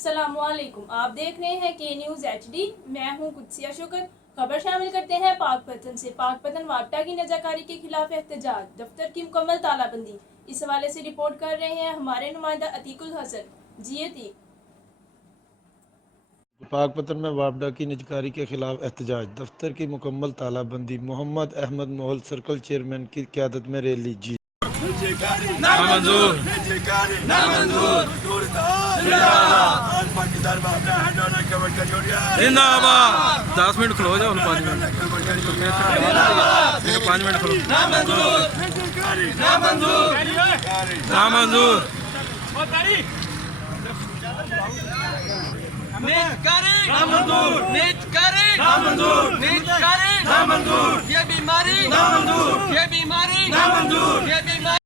अस्सलामुअलैकुम, आप देख रहे हैं के न्यूज़ HD। मैं हूं कुदसिया शुक्र। खबर शामिल करते हैं पाकपतन से। पाकपतन वापटा की नजाकारी के खिलाफ एहतजाज, दफ्तर की मुकम्मल तालाबंदी। इस हवाले से रिपोर्ट कर रहे हैं हमारे नुमाइंदा अतीकुल हसन। जी अतीक। पाकपतन में वापडा की निजकारी के खिलाफ एहतजाज, दफ्तर की मुकम्मल तालाबंदी। मोहम्मद अहमद मोहल सर्कल चेयरमैन की क़यादत में रैली। जी नामंजूर, नामंजूर, जिंदाबाद। 10 मिनट खलो जाओ, 5 मिनट, 5 मिनट खलो। नामंजूर, नामंजूर, नामंजूर, ये बीमारी, ये बीमारी, ये बीमारी।